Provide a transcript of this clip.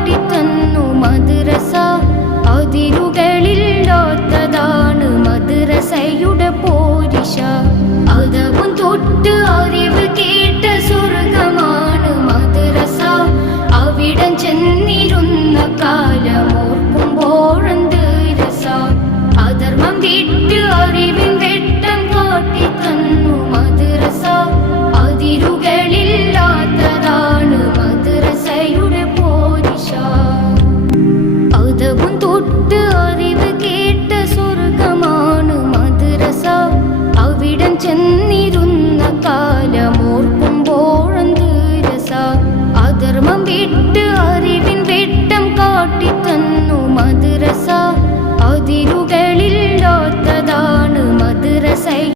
കാട്ടിത്തന്നു മദ്രസ. അതിരുകളില്ലാത്തതാണ് മദ്രസയുടെ പോരിശ. അതവും തൊട്ട് അറിവ് കേട്ട സ്വർഗമാണ് മദ്രസ. അവിടം ചെന്ന്